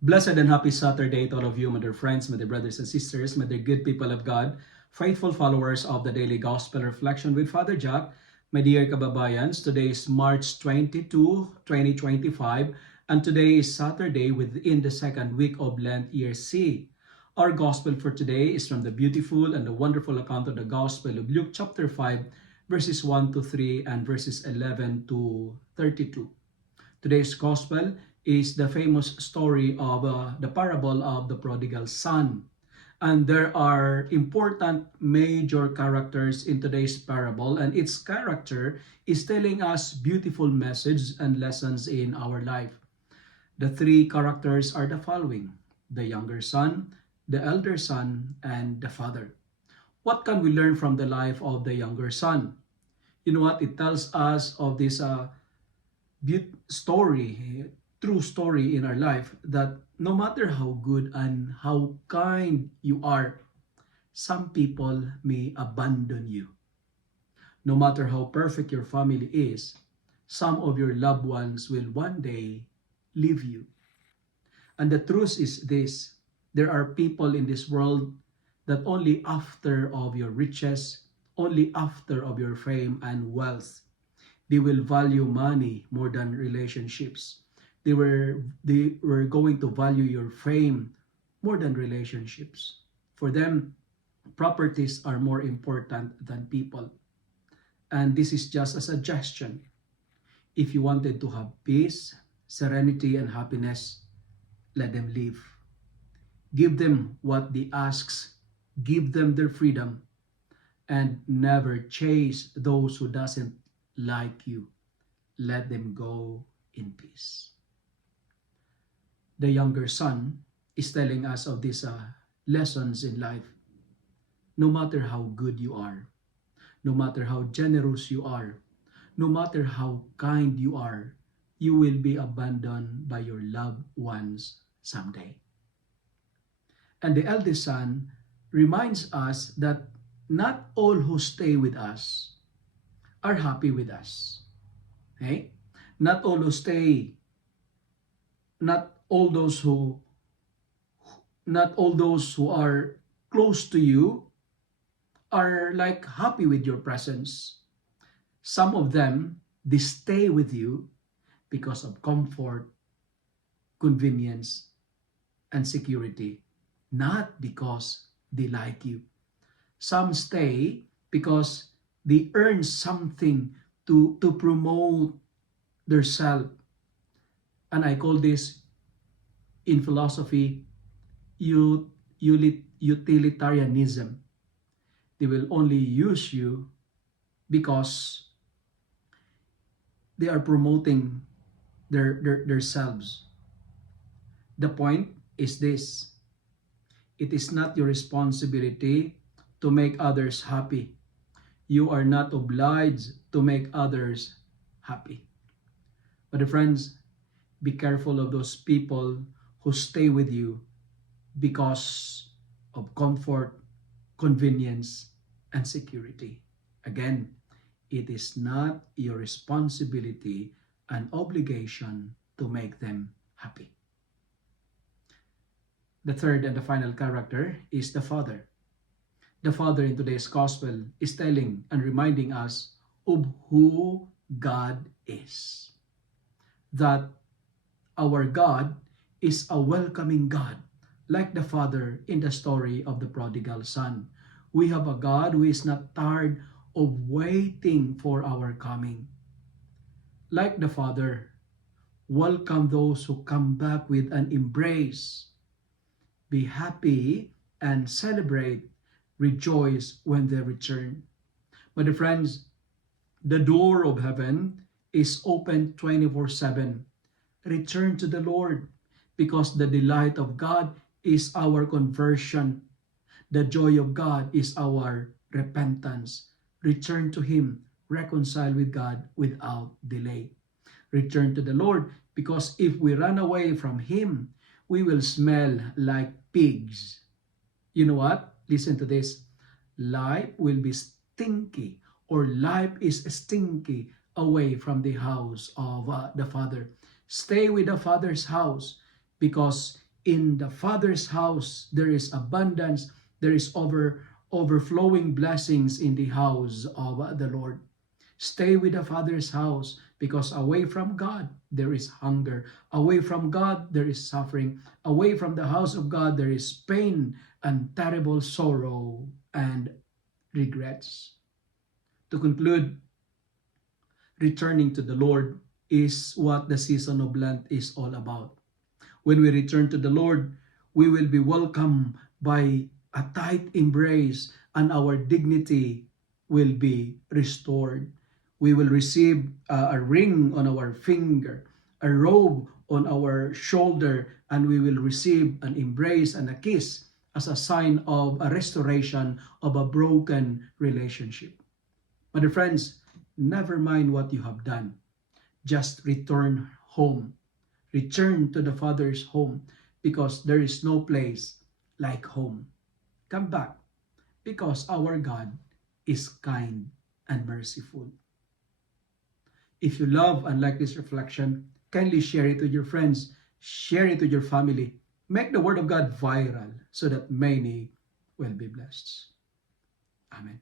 Blessed and happy Saturday to all of you, my dear friends, my dear brothers and sisters, my dear good people of God, faithful followers of the Daily Gospel Reflection with Father Jack, my dear kababayans. Today is March 22, 2025, and today is Saturday within the second week of Lent, Year C. Our Gospel for today is from the beautiful and the wonderful account of the Gospel of Luke chapter 5, verses 1 to 3 and verses 11 to 32. Today's gospel is the famous story of the parable of the prodigal son. And there are important major characters in today's parable, and its character is telling us beautiful messages and lessons in our life. The three characters are the following: the younger son, the elder son, and the father. What can we learn from the life of the younger son? You know what? It tells us of this story, true story in our life, that no matter how good and how kind you are, some people may abandon you. No matter how perfect your family is, some of your loved ones will one day leave you. And the truth is this: there are people in this world that only after of your riches, only after of your fame and wealth, they will value money more than relationships. They were going to value your fame more than relationships. For them, properties are more important than people. And this is just a suggestion. If you wanted to have peace, serenity, and happiness, let them live. Give them what they ask. Give them their freedom, and never chase those who doesn't like you. Let them go in peace. The younger son is telling us of these lessons in life. No matter how good you are, no matter how generous you are, no matter how kind you are, you will be abandoned by your loved ones someday. And the eldest son reminds us that not all who stay with us are happy with us. Okay? Not all who stay, not all those who not all those who are close to you are like happy with your presence. Some of them, they stay with you because of comfort, convenience, and security, not because they like you. Some stay because they earn something to promote their self. And I call this in philosophy utilitarianism. They will only use you because they are promoting their selves. The point is this: it is not your responsibility to make others happy. You are not obliged to make others happy. But friends, be careful of those people who stay with you because of comfort, convenience, and security. Again, it is not your responsibility and obligation to make them happy. The third and the final character is the Father. The Father in today's Gospel is telling and reminding us of who God is. That our God is a welcoming God, like the Father in the story of the prodigal son. We have a God who is not tired of waiting for our coming. Like the Father, welcome those who come back with an embrace. Be happy and celebrate, rejoice when they return. My dear friends, the door of heaven is open 24/7. Return to the Lord, because the delight of God is our conversion. The joy of God is our repentance. Return to Him, reconcile with God without delay. Return to the Lord, because if we run away from Him, we will smell like pigs. You know what? Listen to this. Life will be stinky, or life is stinky away from the house of the Father. Stay with the Father's house, because in the Father's house, there is abundance, there is overflowing blessings in the house of the Lord. Stay with the Father's house, because away from God, there is hunger. Away from God, there is suffering. Away from the house of God, there is pain and terrible sorrow and regrets. To conclude, returning to the Lord is what the season of Lent is all about. When we return to the Lord, we will be welcomed by a tight embrace, and our dignity will be restored. We will receive a ring on our finger, a robe on our shoulder, and we will receive an embrace and a kiss as a sign of a restoration of a broken relationship. My dear friends, never mind what you have done. Just return home. Return to the Father's home, because there is no place like home. Come back, because our God is kind and merciful. If you love and like this reflection, kindly share it with your friends, share it with your family. Make the Word of God viral so that many will be blessed. Amen.